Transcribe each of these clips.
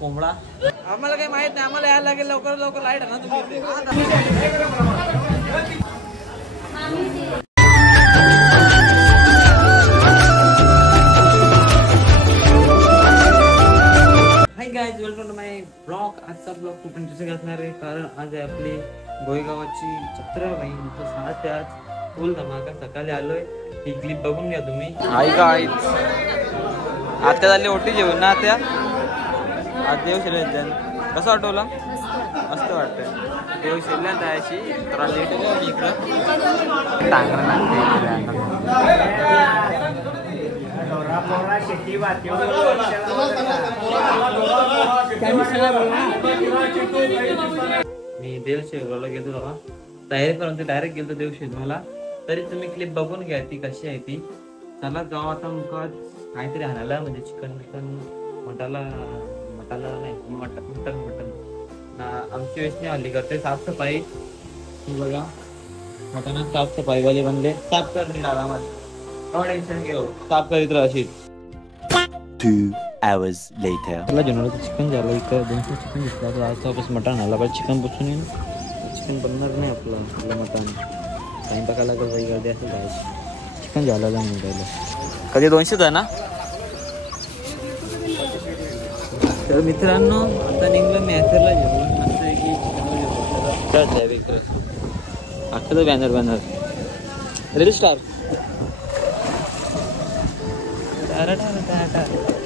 कोंबडा आम्हाला काही माहित नाही, आम्हाला यायला लागेल लवकर लवकर. लाईट आहे ना तुम्ही? Hi guys, welcome to my blog. आजचा ब्लॉग खूप इंटरेस्टिंग असणार आहे, कारण आज आहे आपली गोयगावाची जत्रा. साथ आज फुल धमाका. सकाळी आलोय, ही क्लिप बघून घ्या तुम्ही. हाय गाईज, आत्या झाली ओटी जेवण ना आत्या. आज देव शिरल्यान कसं वाटवला? मस्त वाटतंय. देव शिरल्यान जायची तर लेट होतो मी इकडं. टांगरा लागते मी देव शिरवायला गेलो बाबा. तयारी करून डायरेक्ट गेलो देव शिरवायला. तरी तुम्ही क्लिप बघून घ्या ती कशी आहे ती. चला जाऊ आता मुखात काहीतरी आणायला, म्हणजे चिकन मटाला नाही, मटन ना. आमची वेचणी हल्ली करते साफसफाई. बघा मटणात साफसफाईवाले बनले. साफ करणे आरामात, टेन्शन घेऊ, साफ करीत राहशील. 2 hours later. तुला जेवणाचं चिकन झालं, इकडे 200 चिकन घेतला तर आज वापस मटण आला. पण चिकन बसून येईल, चिकन बनणार नाही आपलं मटण. स्वयंपाकाला लागलं बाई, गर्दी असेल जायची. चिकन झालं नाही राहिलं. कधी 200 आहे ना. तर मित्रांनो आता निघलं मॅथरला जेवण. मस्त आहे की विक्रम अख्खं बॅनर रील स्टार.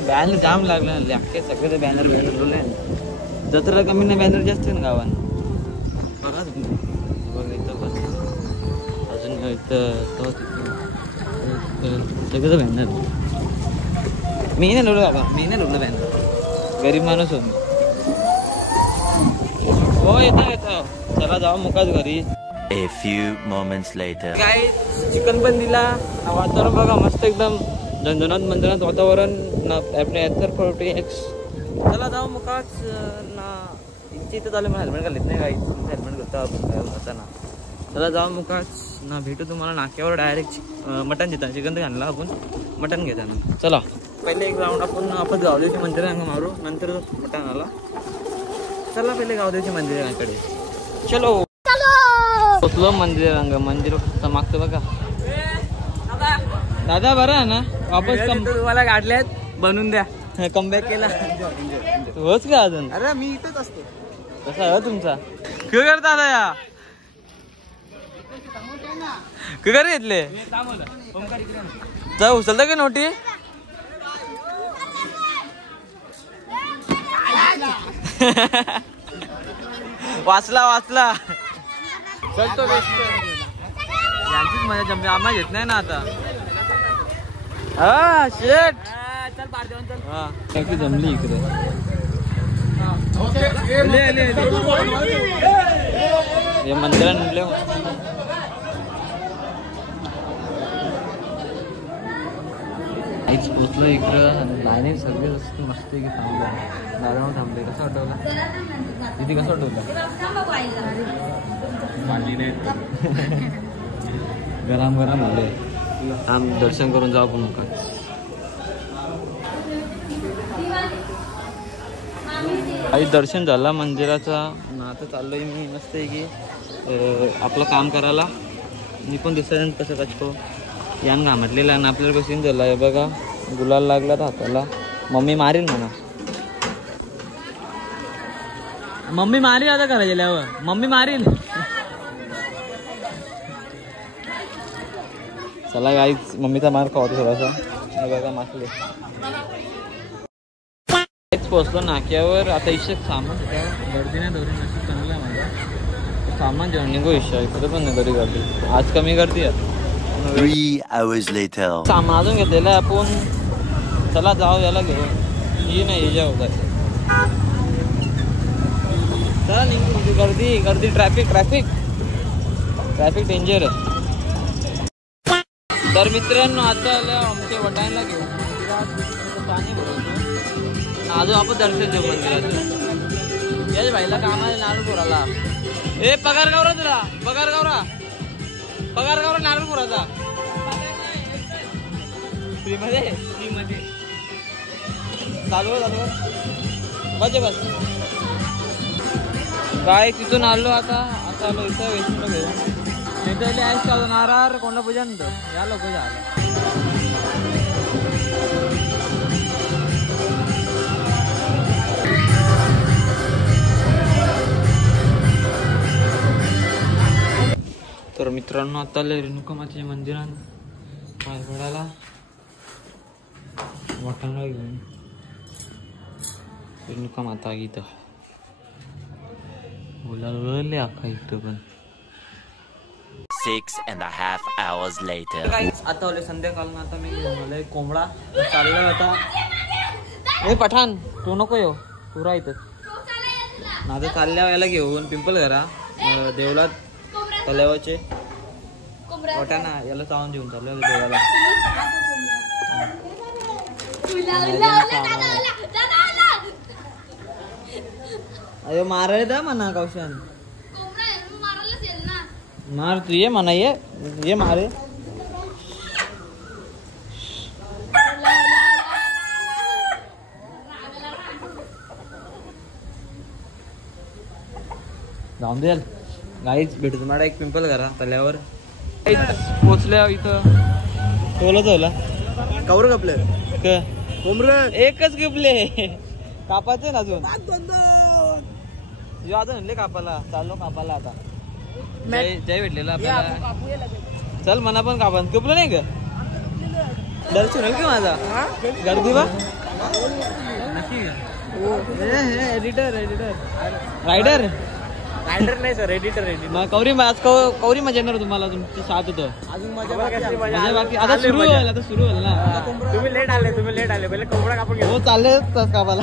बॅनर जाम लागला ना, अख्खे सगळे बॅनर ठेवले. जत्रा कमी ना बॅनर जास्त ना गावात. बघा तुम्ही, बघा इथं बस अजून इथं सगळं बॅनर. मी नाही लोडलं बाबा, मी नाही लोडलं बॅनर. गरीब माणूस हो. येतो चला जाऊ मुकाच घरी. A few moments later. काय चिकन पण दिला. वातावरण बघा मस्त एकदम झणझणाट मंजनात वातावरण ना. आपल्या ॲथर 40x. चला जाऊ मुकाच ना. इथं चालू मला हेल्मेट घालत नाही काही. हेल्मेट घालता होताना. चला जाऊ मुकाच ना. भेटू तुम्हाला नाक्यावर डायरेक्ट. मटण देताना चिकन तर घालला आपण, मटण घेताना. चला पहिले एक राऊंड आपण गावदेवीचे मंदिर मारू, नंतर मटण आला. चला पहिले गावदेवीचे मंदिराकडे चलो. पोचलो मंदिर मागतो बघा. दादा बरं आहे ना. वापस तुम्हाला गाडल्यात बनवून द्या. कमबॅक केला होच का अजून? अरे मी इथेच असतो. कसा आहे तुमचा? काय करता दादा या काय घेतले? जा उचलता का नोटी? वाचला चलतो बेस्ट. यांचीच मजा जमली, आम्हाला घेत नाही ना आता. हा शेट चल बाहेर जाऊन चल. हा जमली इकडे. हे मंदिरात म्हणले आईच पोचलो इकडं. लाईन सगळे मस्त आहे की थांबलं. दादा थांबले. कसं वाटवला तिथे? कसं वाटवलं? गरम आले. आम दर्शन करून जाऊ पण नका. काही दर्शन झाला मंदिराचा. आता चाललोय मी मस्त आहे की आपलं काम करायला. मी पण दिसायला कसं कचतो यान घामटलेला आणि आपल्याला कशी झाला आहे बघा. गुलाल लागला तर हाताला. मम्मी मारील म्हणा. मम्मी मारील आता करायला. मम्मी मारील. चला गाईच मम्मीचा मार खावतो थोडासा. बघा मासले पोचलो नाक्यावर. आता इशक सामान गर्दी नाही दौरी नशीब चांगलं आहे माझा. सामान जेवण निघू इशा इकडे पण नाही तरी गर्दी. आज कमी गर्दी आहे. 3 hours later. सामान अजून घेतलेलं आहे आपण. चला जाऊ याला घेऊन. ही नाही जाऊ काय. चला निघू. गर्दी ट्रॅफिक डेंजर आहे. तर मित्रांनो आता आल्या आमच्या वटायला घेऊन पाणी भरवतो. अजून आपण दर्शन देऊ मंदिरात. याच भाईला कामाला नारळपुराला. ए पगार गावरा तुला. पगार गावरा नारळपुराचा. फ्रीमध्ये चालू बस काय तिथून आलो आता आलो इथं वेस्टला घेऊ इथं ॲश चालून आर कोणा पूजा नंतर या लोक झालं तर मित्रांनो आता आले रेणुका मातेच्या मंदिरात पाय पडायला वाटाणा घेऊन रेणुका माता इथं बोलावले अख्खा इथं पण 6.5 hours later. आता आले संध्याकाळ आता मी मला कोंबडा चाललोय आता हे पठाण तू नको येऊ तू राह इथं माझं चालल्या वेळेला घेऊन पिंपल घरा देवलात तल्यावाचे वाटाणा याला चावून घेऊन चाललो देवाला अरे मारायला दा म्हणा कौशन मार तू ये म्हणा ये मारे जाऊन दे गाईच भेटू तुम्हाला एक पिंपल करा तल्यावर पोचल्या इथं टोला चावला कवर कपले कोंबरे एकच गिपले कापायचं ना अजून अजून आणले कापाला चाललो कापाला आता जय भेटलेला आपल्याला चल मना पण कापा कपलं नाही का दर्शन होईल का माझा गर्दी बा एडिटर रायडर नाही सर एडिटर मग कौरी मजा येणार तुम्हाला तुमची साथ होतं अजून मजा बाकी आता सुरू होईल ना तुम्ही लेट आले पहिले कोंबडा कापून हो चालले कापाला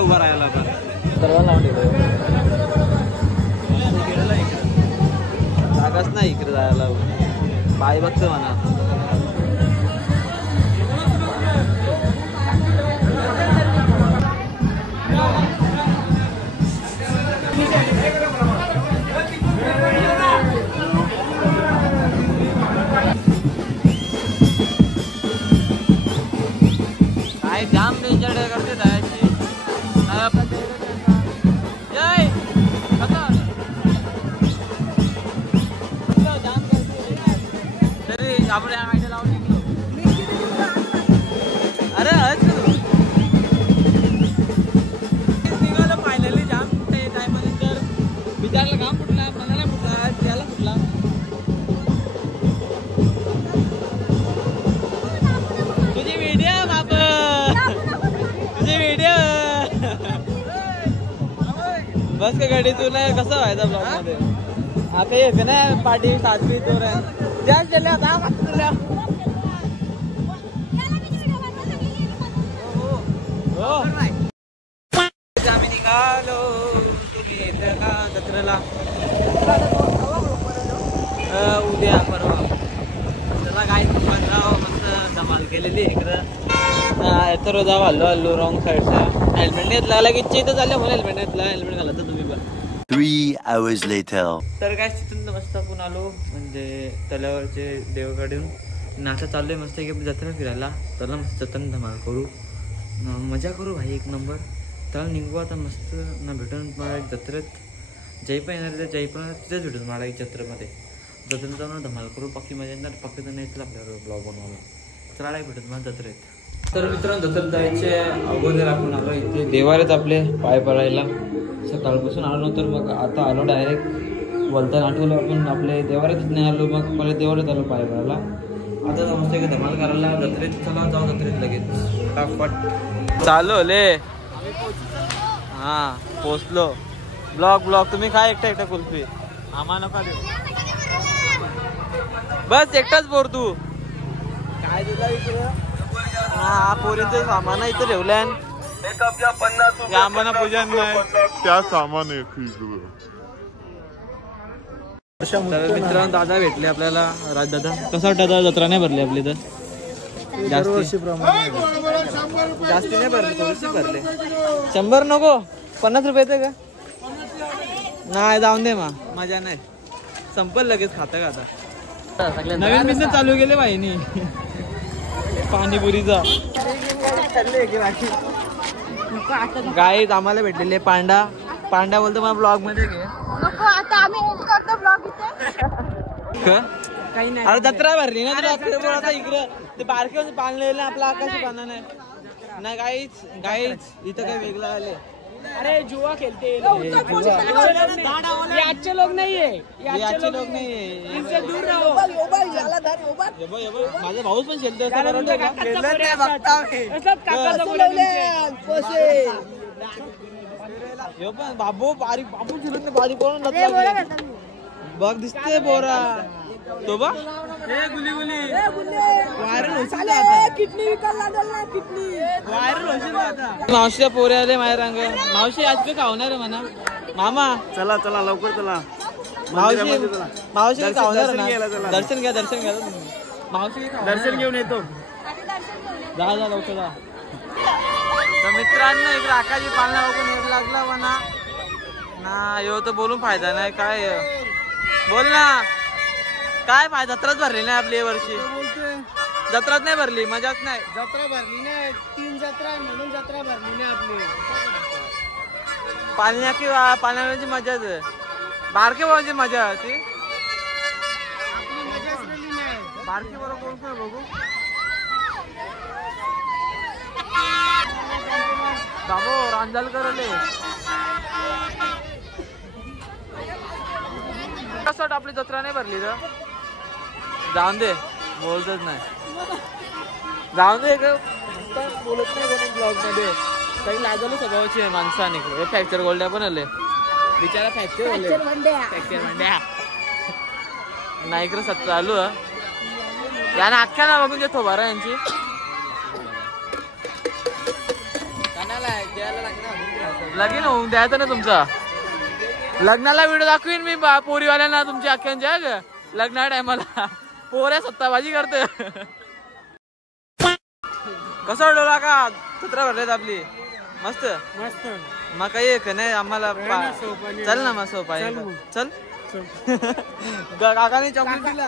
उभा राहायला जागाच नाही इकडे जायला बाय बघतो म्हणा काय जाम डेंजर करते जायची आपण आयडिया लावून निघलो अरे निघालं फायनली जाम ते टायमानंतर विचारलं काम फुटला मनाला फुटला त्याला फुटला तुझी व्हिडिओ बाप तुझी व्हिडिओ बस का गाडी तुला कसं व्हायचा ब्लॉग मध्ये आता येते ना पार्टी 7वी तोर जास्त झाल्या आता आम्ही निघालो जत्रेला उद्या परवा त्याला काय मस्त धमाल केलेली इकडं तर जाऊ हल्लो रॉंग साईडचा हेल्मेट घेतला लगेच इथं झालं म्हणून हेल्मेट घेतला हेल्मेट घाला तर तुम्ही पण 3 hours later. तर काय तिथून मस्त आपण आलो म्हणजे तल्यावरचे देवकडून नाचा चाललोय मस्त की जत्रा फिरायला त्याला मस्त जत्रा धमाल करू मजा करू भाई एक नंबर त्याला निघू आता मस्त ना भेटून मला एक जत्रेत जय पण येणार जय पण तिथेच भेटून मला एक जत्रेमध्ये जत्रेत जाऊन धमाल करू पक्की मजा येणार पक्की तर नाही आपल्याला ब्लॉग बनवायला चला नाही भेटत मला जत्रेत तर मित्रांनो जत्रेत जायचे अगोदर आपण आलो इथे देवारेत आपले पाय पडायला सकाळपासून आलो तर मग आता आलो डायरेक्ट बोलताना आठवलं आपण आपले देवाऱ्यातच नाही आलो मग पहिले देवाऱ्यात आलो पाय पडायला आता मस्त धमाल करायला जत्रेत चला जाऊ जत्रेत लगेच फटाफट चालू ले हा पोचलो. ब्लॉग तुम्ही काय एकटा कुल्फी आम्हा नका देऊ. बस एकटाच बोर तू काय दिला इकडे. हा पोरींचं सामान इथं ठेवलंय. आम्हाला पूजन नाही त्या सामान आहे. तर मित्रांनो दादा भेटले आपल्याला. राजदादा कसं वाटतं जत्रा नाही भरली आपली तर जास्ती नाही भरली थोडीशी भरले. 100 नको 50 रुपये येते का नाही जाऊन दे मजा नाही संपल लगेच खाता नवीन बिझनेस चालू केले बाईनी पाणीपुरीचा. गाईज आम्हाला भेटलेले पांडा बोलतो मला ब्लॉग मध्ये घे. काही नाही अरे जत्रा भरली ना तर इकडं ते बारके पाळलेलं आपला आकाशी पाना नाही गाईच इथं काय वेगळं आले. अरे जुवा खेळते आजचे लोक नाहीये इनसे दूर रहो. माझा भाऊच पण खेळतो पण बाबू बारीक करून बघ दिसते बोरा तो बा गुली मावशीच्या पोरे आले माझ्या रंग. मावशी आज काय खावणार आहे म्हणा मामा. चला लवकर चला. मावशी खावणार ना. दर्शन घ्या मावशी दर्शन घेऊन येतो. जा लवकर जा. तर मित्रांनो इकडे आकाशी पालना बघून एक लागला म्हणा ना. यो तर बोलून फायदा नाही काय बोल ना काय फायदा. जत्राच भरली नाही आपली वर्षी. जत्राच नाही भरली मजाच नाही. जत्रा भरली नाही 3 जत्रा म्हणून जत्रा भरली नाही आपली. पाळण्याची मजाच बारके भावाची मजा होती. बारके बरोबर कोण बघू बाबू रांजलकर कसं आपली जत्रा नाही भरली तर जाऊन दे बोलतच नाही. जाऊन दे बोलत नाही ब्लॉग मध्ये. काही लाजवलं स्वभावाची आहे माणसाने. फ्रॅक्चर गोल्ड्या पण आले बिचारा. फ्रॅक्चर मंड्या नाही इकडे सत्ता चालू याने अख्ख्या ना बघून घेतो बरं यांची. लगीन होऊन द्यायचं ना तुमचा. लग्नाला व्हिडिओ दाखवीन मी पोरीवाल्यांना तुमच्या अख्ख्यांच्या लग्ना टायमाला. पोऱ्या सत्ताबाजी करते. कसं वाटलं का जत्रा भरलेत आपली मस्त मग काही एक नाही आम्हाला. चल ना मग सोपाय चल. काकाने चॉकलेट दिला.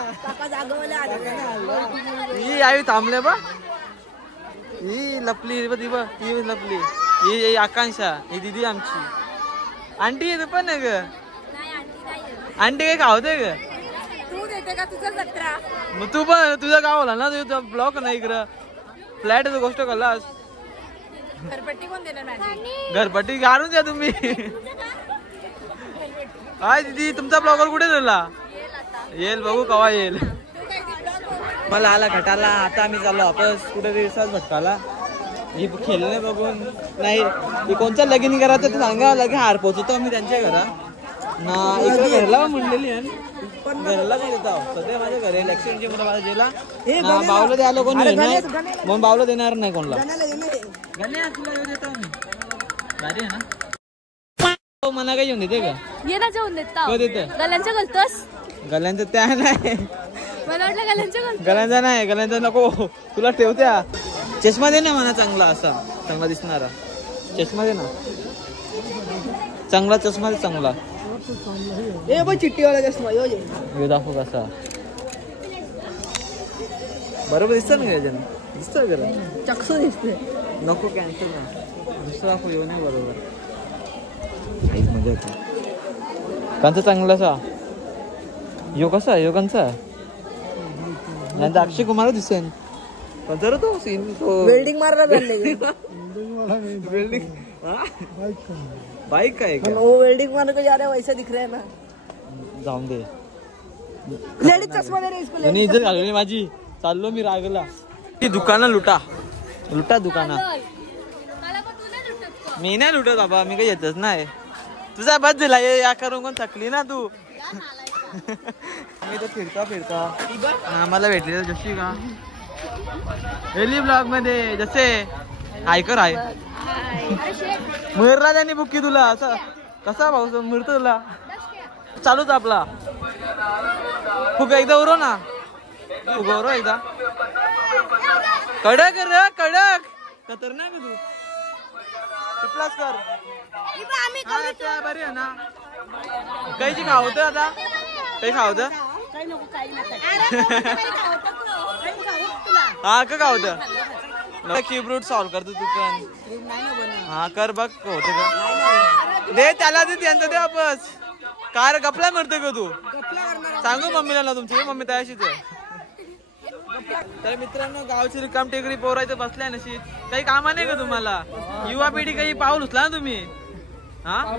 ही आई थांबले बा. ही लपली ही लपली. ही आकांक्षा ही दिदी आमची. आंटी पण आहे ग. आंटी काही खावते ग. तू देते का तुझं जत्रा. मग तू पण तुझं गाव होला ना तुझा ब्लॉक नाही इकडं. फ्लॅट गोष्ट कलास. घरपट्टी कोण देणार माझी. घरपट्टी काढून द्या तुम्ही. हाय दीदी तुमचा ब्लॉगर कुठे झाला. येईल बघू कवा येईल. मला आला घटाला. आता आम्ही चाललो वापस कुठे दिवसात भटकाला. ही खेळणे बघून नाही कोणतं लगीन करायचं ते सांगा. लगे हार पोचवतो आम्ही त्यांच्या घरा ना. इकडे घरला म्हणलेली आहे पण घरला नाही देतो सध्या. माझ्या घरी इलेक्शनची मला माझ्या जेला बावलं द्यायला कोण म्हणून बावलं देणार नाही कोणला. गाडी आहे ना मना काही येऊन देते का. ये ना जेवून देता देते गल्यांच्या घालतोस. गल्यांचं त्या नाही मला वाटलं गल्यांच्या घालतो. गल्यांचा नाही गल्यांचा नको तुला ठेवत्या. चष्मा दे ना म्हणा चांगला असा चांगला दिसणारा चष्मा दे ना. चांगला चष्मा दे चांगला. चिट्टीवाला चष्मा दाखव कसा बरोबर दिसत ना त्याच्यानं. दिसत खरं चक्सू दिसते. नको कॅन्सल ना दुसरा दाखव येऊ नये बरोबर. काहीच मजा येते कांचा चांगला असा. यो कसा यो कांचा नाही अक्षय कुमार दिसेन. जरा तो सीन तो वेल्डिंग मारला वेल्डिंग बाइक काय वो वेल्डिंग मारने को जा रहे हैं वैसे दिख रहे हैं ना. जाऊन दे. लेडीज चष्मा दे रे इसको. इज्जत घालवली माझी. चाललो मी रागला. दुकानं लुटा दुकाना मी नाही लुटत बाबा, मी काही येतच नाही. तुझा बस झाला या करून कोण थकली ना तू. मी तर फिरता आम्हाला भेटले जशी का डेली ब्लॉग मध्ये जसे हायकर आहे. मुरला त्यांनी बुक्की तुला असं कसा भाऊ मिळत तुला. चालूच आपला फुग एकदा उरो ना, फुगवरो एकदा. कडक रे कडक, खतरनाक तू. टिपलाच कर बरी आहे ना. काहीची खावत आता, काही खावत हा का खावत. क्यूब सॉल्व करतो तू पण. हा कर बघ होत का दे त्याला, दे त्यांचं दे वापस. कार गपला मिळते का तू. सांगू मम्मीला ना तुमची, मम्मी तयाशीच आहे. तर मित्रांनो गावची रिकाम टेकडी पोरायचं बसलाय नशी, काही कामा नाही का तुम्हाला. युवा पिढी काही पाऊल उचला ना तुम्ही. हा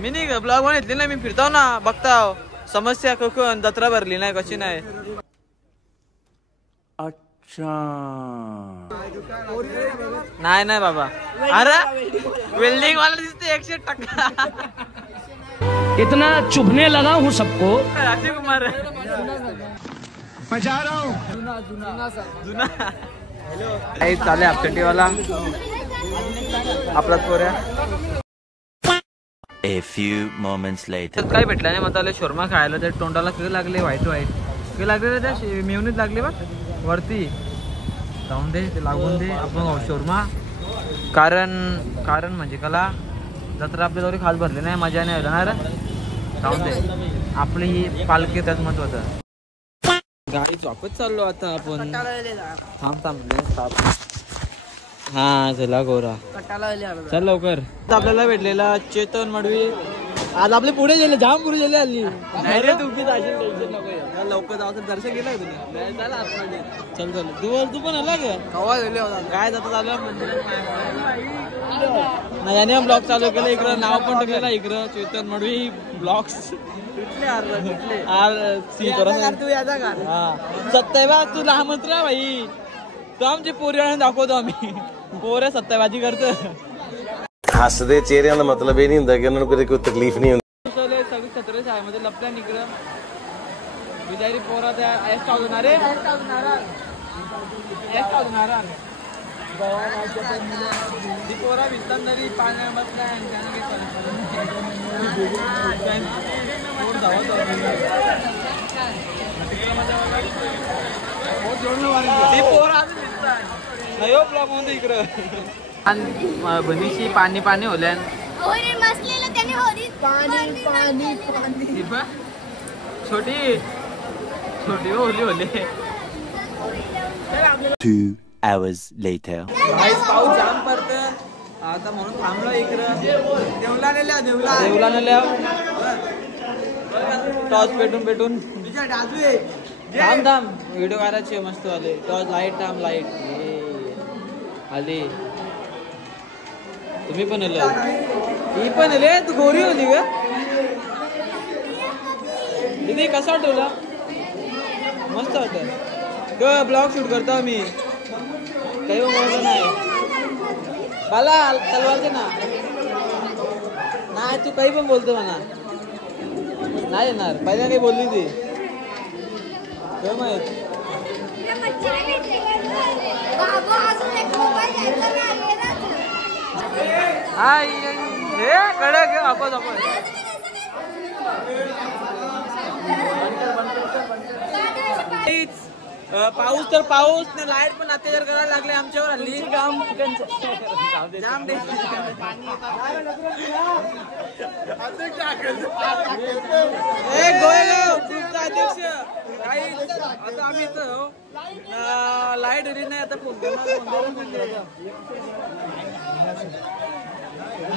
मी नाही का ब्लॉग घेतली ना, मी फिरताव ना बघताव समस्या कोकण जत्रा भरली नाही कशी नाही. नाही नाही बाबा, अरे वेल्डिंग वाला दिसते 100%. इतना चुभने लगा हूँ सबको. अक्षय कुमार जुना चाले आपचंडी वाला आपला पोऱ्या. A few moments later. काय भेटलं नाही मग शोरमा खायला. त्या तोंडाला किती लागले वाईट किती लागले त्या मेवणीत लागले बघ वरती. जाऊन दे ते लागून दे आपण शोरमा. कारण म्हणजे कला जत्रा आपल्या जवळ खास भरली नाही, मजा नाही येणार. जाऊन दे आपली ही पालखी त्यात महत्वाचं. गाडी वापस चाललो आता आपण. थांब हा चला गोरा चल लवकर. आपल्याला भेटलेला चेतन मडवी आज आपले पुढे गेले, जाम पुढे गेले हल्ली. नाही रे तू लवकर जाऊ. दर्शन गेलं तुम्ही. चल तू पण आला का काय जाता चालू नाही. याने ब्लॉग चालू केलं इकडं, नाव पण टाकलेलं इकडं चेतन मडवी ब्लॉग्स. सत्तावीस तू लहान मंत्र भाई, तो आमची पोरी दाखवतो आम्ही. पोरे सत्ताबाजी करतो. हसदे चेहऱ्यां दा मतलब ਇਹ ਨਹੀਂ ਹੁੰਦਾ ਕਿ ਉਹਨਾਂ ਨੂੰ ਕੋਈ ਤਕਲੀਫ ਨਹੀਂ ਹੁੰਦੀ. सगळी छत्र शाळेमध्ये लपल्या निकडं बिचारी पोरा त्या एस्ट होणार रे. ती पोरा भिजतात तरी पाण्या बसल्या. ती पोरा नाही हो ब्लॉक म्हणतो इकडं. बनीशी पाणी पाणी होल्यान छोटी छोटी होली होले. 2 hours later. पाऊस जाम पडत आता म्हणून थांबलो इकडं. देवला नेल्या टॉर्च पेटून थांब व्हिडिओ काढायचे मस्त आले. टॉर्च लाईट आली. तुम्ही पण आले, ही पण आले. तू गोरी होती का दीदी. कसा वाटवला मस्त वाटत. ब्लॉग शूट करतो मी, काही बोलतो नाही. बाला तलवारचे ना नाही, तू काही पण बोलतो म्हणा. नाही येणार पहिल्या काही बोलली ती काय माहित. कडक आपण पाऊस तर पाऊस ना, लाईट पण अत्याचार करायला लागले आमच्यावर हल्ली. काम अध्यक्ष काही आता आम्ही इथं लाईट दिली नाही. आता फोन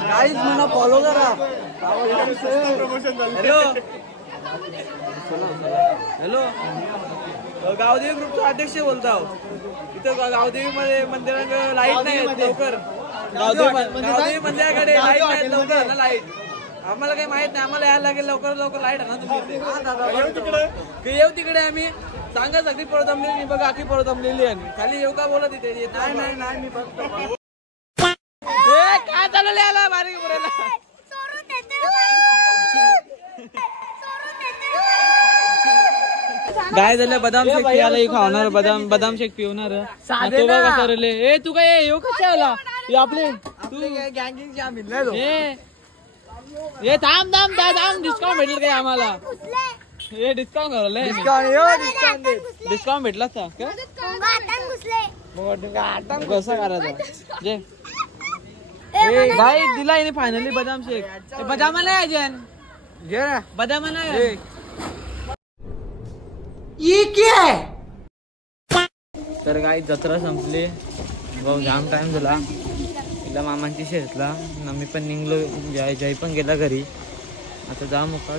काहीच म्हणा फॉलो करा. हॅलो गावदेवी ग्रुपचा अध्यक्ष बोलतो. इथं गावदेवी मध्ये मंदिरात लाईट नाही लवकर. गावदेवी मंदिराकडे लाईट नाही लवकर ना. लाईट आम्हाला काही माहित नाही, आम्हाला यायला लागेल लवकर लाईट आहे ना तुम्ही. येऊ तिकडे आम्ही सांगा सगळी पोरं जमलेली बघा. आखी पोरं जमलेली आहे खाली येऊ का बोलत इथे. नाही मी बघतो. लय आला बारीक पुरायला काय झालं बदाम शेक पियाला खावणार बदाम शेक पिवणार तो बघा करले ए तू काय येऊ कसे आला हे आपले तू हे थांब डिस्काउंट भेटलं काय आम्हाला हे डिस्काउंट करले डिस्काउंट भेटला का कसं करायचं जे भाई दिला इने फायनली बदाम शेक बदाम नाही अजन बदाम नाही तर काही जत्रा संपली भाऊ जाम टाइम झाला तिला मामांची शेतला मी पण निघलो जय पण गेला घरी आता जा मुका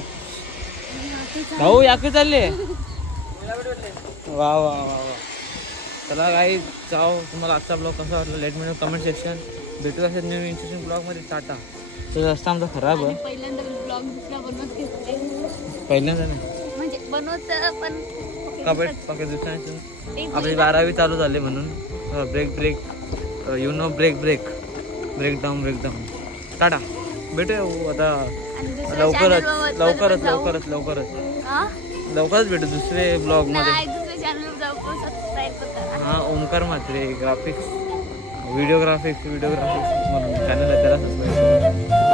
भाऊ याके चालले वा वा वा वा चला काही जाऊ तुम्हाला आजचा ब्लॉग कसा वाटला लेट मी कमेंट सेक्शन भेटू असेल न्यू इंटरेस्टिंग ब्लॉग मध्ये टाटा तो रस्ता आमचा खराब आहे पहिल्यांदा ब्लॉग दुसरा बनवत घेतले पहिल्यांदा नाही म्हणजे बनवत पण कपडे पकडे दुसऱ्या आपली 12वी चालू झाली म्हणून break you know break down tata भेटू आता लवकरच भेटू दुसरे ब्लॉग मध्ये हा ओमकार म्हात्रे ग्राफिक्स व्हिडिओग्राफिक्स म्हणून चॅनल आहे त्याला सबस्क्राईब